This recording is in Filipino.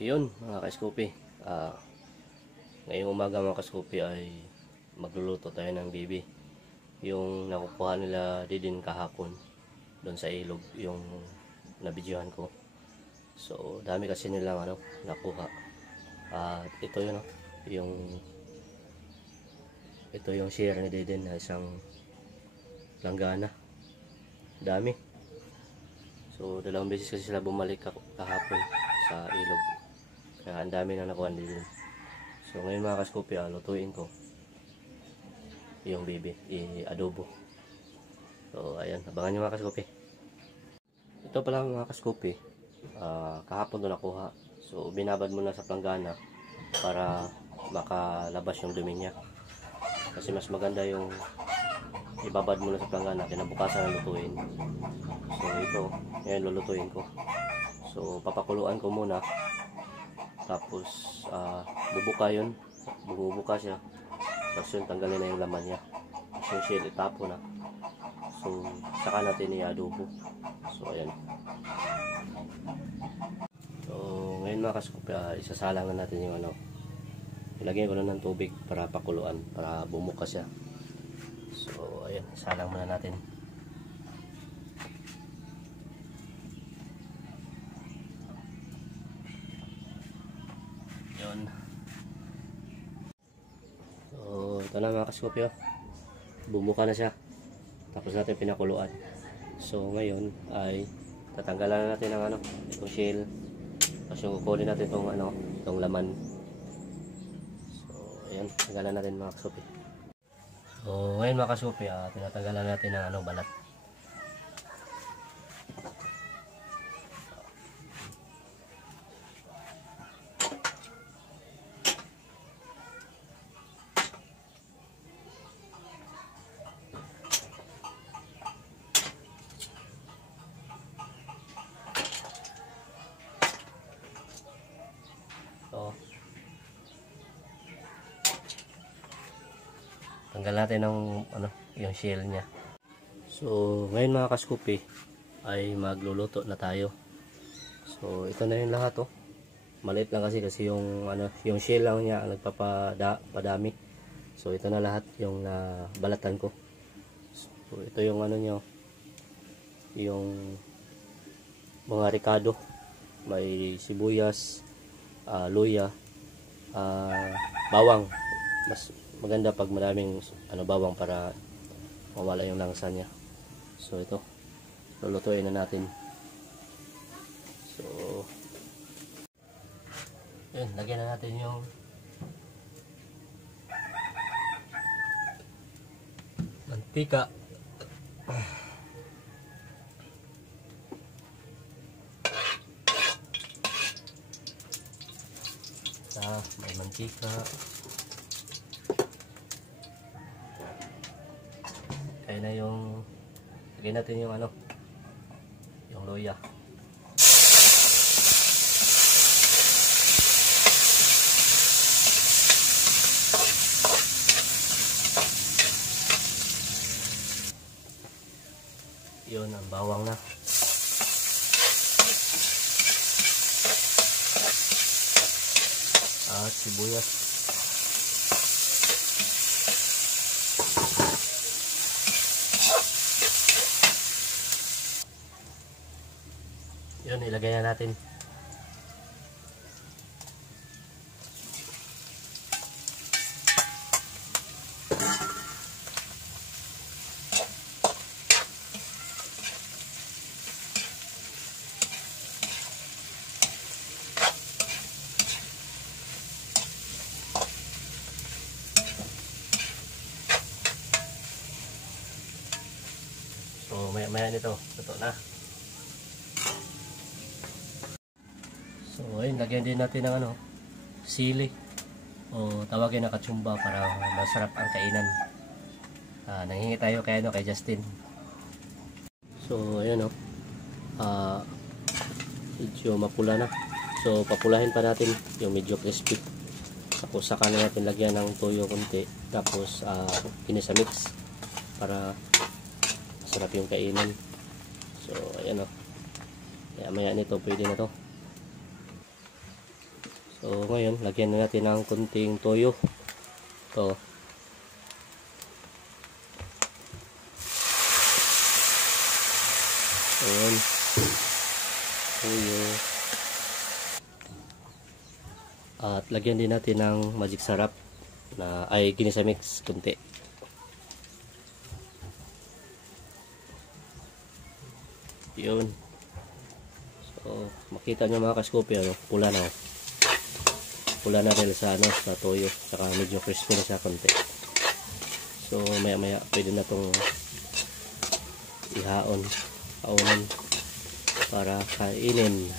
Yun mga ka-Scoopy, ngayong umaga mga ka-Scoopy ay magluluto tayo ng bibi. Yung nakukuha nila din kahapon doon sa ilog, yung nabidyohan ko. So dami kasi nilang nakuha. At ito yun, ito yung share ni Deden na isang langgana. Dami. So dalawang beses kasi sila bumalik kahapon sa ilog. Kaya ang dami na nakuha din. So ngayon mga ka-Scoopy, lutuin ko yung bibi, i-adobo. So ayan, abangan nyo mga ka-Scoopy. Ito pala mga ka-Scoopy, kahapon doon nakuha. So binabad muna sa planggana para makalabas yung dumi niya. Kasi mas maganda yung ibabad muna sa planggana, kinabukasan na lutuin. So ito, ngayon lulutuin ko. So papakuluan ko muna. Tapos bubuka yun, bubuka siya. Tapos yun, tanggalin na yung laman niya. Tapos yung shell itapo na. So saka natin i-adobo. So ayan. So ngayon mga ka-Scoopy, isasalang na natin yung ilagay ko na ng tubig para pakuluan, para bumuka siya. So ayan, salang muna natin. Yun. So ito na mga ka-Scoopy, bumuka na siya. Tapos natin pinakuluan. So ngayon ay tatanggalan na natin ng itong shell. Tapos yung kukunin natin itong laman. So ayan, tanggalan natin mga ka-Scoopy. So ngayon mga ka-Scoopy, tinatanggalan natin ng balat. So tanggal natin yung shell niya. So ngayon mga ka-Scoopy ay magluluto na tayo. So ito na yung lahat maliit lang kasi yung yung shell lang niya ang nagpapadami. So ito na lahat yung balatan ko. So ito yung yung mga ricado, may sibuyas, luya, bawang. Mas maganda pag maraming bawang para mawala yung langsa niya. So ito, lulutuin na natin. So yun, lagyan na natin yung mantika. May mantika. Kaya na yung lagyan natin yung yung luya. Yun ang bawang na. At sibuyas. Yun, ilagay na natin. So maya nito, luto na. So ayun, lagyan din natin ng sili o tawagin na katsumba para masarap ang kainan. Nanghingi tayo kay Justin. So ayun medyo mapula na. So papulahin pa natin yung medyo crispy. Tapos saka na natin lagyan ng toyo konti. Tapos mix para sarap yung kainan. So ayan Kaya maya nito pwede na to. So ngayon, lagyan na natin ng kunting toyo. Ito. Ayan. Toyo. At lagyan din natin ng magic sarap na ay ginisa mix kunti. Yun. So, makita nyo mga ka-scoopy, ano, pula na. Pula na dahil sa, sa toyo. Saka medyo crispy na siya konti. So, maya-maya pwede na itong ihaon. Paunan para kainin.